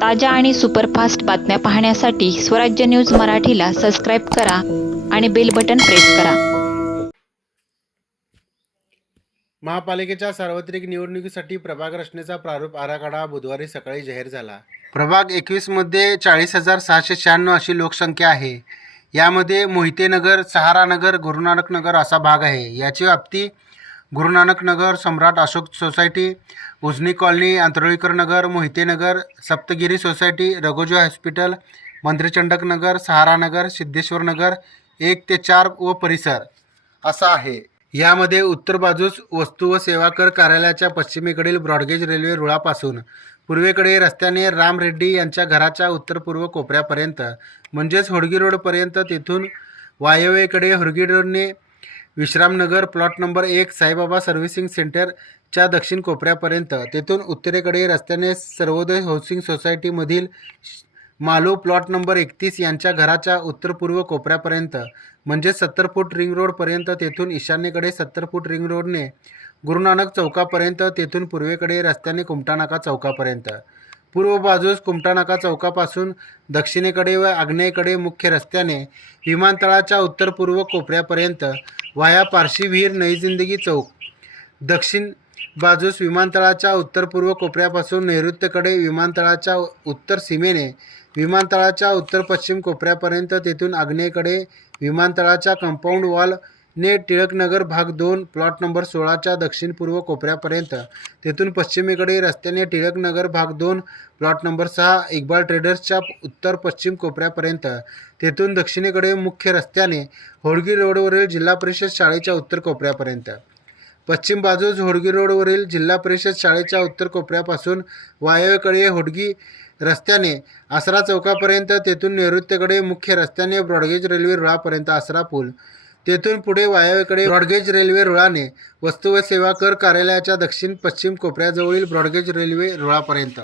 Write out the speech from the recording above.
ताज्या आणि सुपरफास्ट बातम्या पाहण्यासाठी स्वराज्य न्यूज मराठीला सबस्क्राईब करा आणि बेल बटन प्रेस करा. महापालिकेच्या सार्वत्रिक निवडणुकीसाठी प्रभाग रचनेचा प्रारूप आराखडा बुधवारी सकाळी जाहीर झाला. प्रभाग एकवीसमध्ये चाळीस हजार सहाशे शहाण्णव अशी लोकसंख्या आहे. यामध्ये मोहितेनगर सहारानगर गुरुनानक नगर असा भाग आहे. याची व्याप्ती Gurunanak Nagar Samrat Ashok society Ujani colony Antrolikar Nagar Mohitenagar Saptagiri society Raghoji hospital Mantrichandak Nagar Saharanagar Siddheshwar Nagar एक ते चार व परिसर. असा आहे. यामध्ये उत्तर बाजूस वस्तू व सेवा कर कार्यालयाच्या पश्चिमेकडील ब्रॉडगेज रेल्वे रुळापासून पूर्वेकडे रस्त्याने राम रेड्डी यांच्या घराच्या उत्तर पूर्व कोपऱ्यापर्यंत म्हणजेच होडगी रोडपर्यंत तेथून वायव्येकडे होडगी रोडने विश्रामनगर प्लॉट नंबर एक साईबाबा सर्व्हिसिंग सेंटरच्या दक्षिण कोपऱ्यापर्यंत. तेथून उत्तरेकडे रस्त्याने सर्वोदय हाऊसिंग सोसायटीमधील मालू प्लॉट नंबर एकतीस यांच्या घराच्या उत्तर पूर्व कोपऱ्यापर्यंत. म्हणजे सत्तर फूट रिंग रोडपर्यंत तेथून ईशान्येकडे सत्तर फूट रिंग रोडने गुरुनानक चौकापर्यंत तेथून पूर्वेकडे रस्त्याने कुमटानाका चौकापर्यंत. पूर्व बाजूस कुमटानाका चौकापासून दक्षिणेकडे व आग्नेयेकडे मुख्य रस्त्याने विमानतळाच्या उत्तर पूर्व कोपऱ्यापर्यंत वाया पारशी विहीर नई जिंदगी चौक. दक्षिण बाजूस विमानतळाच्या उत्तर पूर्व कोपऱ्यापासून नैऋत्यकडे विमानतळाच्या उत्तर सीमेने विमानतळाच्या उत्तर पश्चिम कोपऱ्यापर्यंत तेथून आग्नेयेकडे विमानतळाच्या कंपाऊंड वॉल ने टिळकनगर भाग दोन प्लॉट नंबर सोळाच्या दक्षिण पूर्व कोपऱ्यापर्यंत. तेथून पश्चिमेकडे रस्त्याने टिळकनगर भाग दोन प्लॉट नंबर सहा इक्बाल ट्रेडर्सच्या उत्तर पश्चिम कोपऱ्यापर्यंत. तेथून दक्षिणेकडे मुख्य रस्त्याने होडगी रोडवरील जिल्हा परिषद शाळेच्या उत्तर कोपऱ्यापर्यंत. पश्चिम बाजूस होडगी रोडवरील जिल्हा परिषद शाळेच्या उत्तर कोपऱ्यापासून वायव्यकडे होडगी रस्त्याने आसरा चौकापर्यंत तेथून नैऋत्येकडे मुख्य रस्त्याने ब्रॉडगेज रेल्वे रुळापर्यंत आसरा पूल. तेथून पुढे वायव्येकडे ब्रॉडगेज रेल्वे रुळाने वस्तू व सेवा कर कार्यालयाच्या दक्षिण पश्चिम कोपऱ्याजवळील ब्रॉडगेज रेल्वे रुळापर्यंत.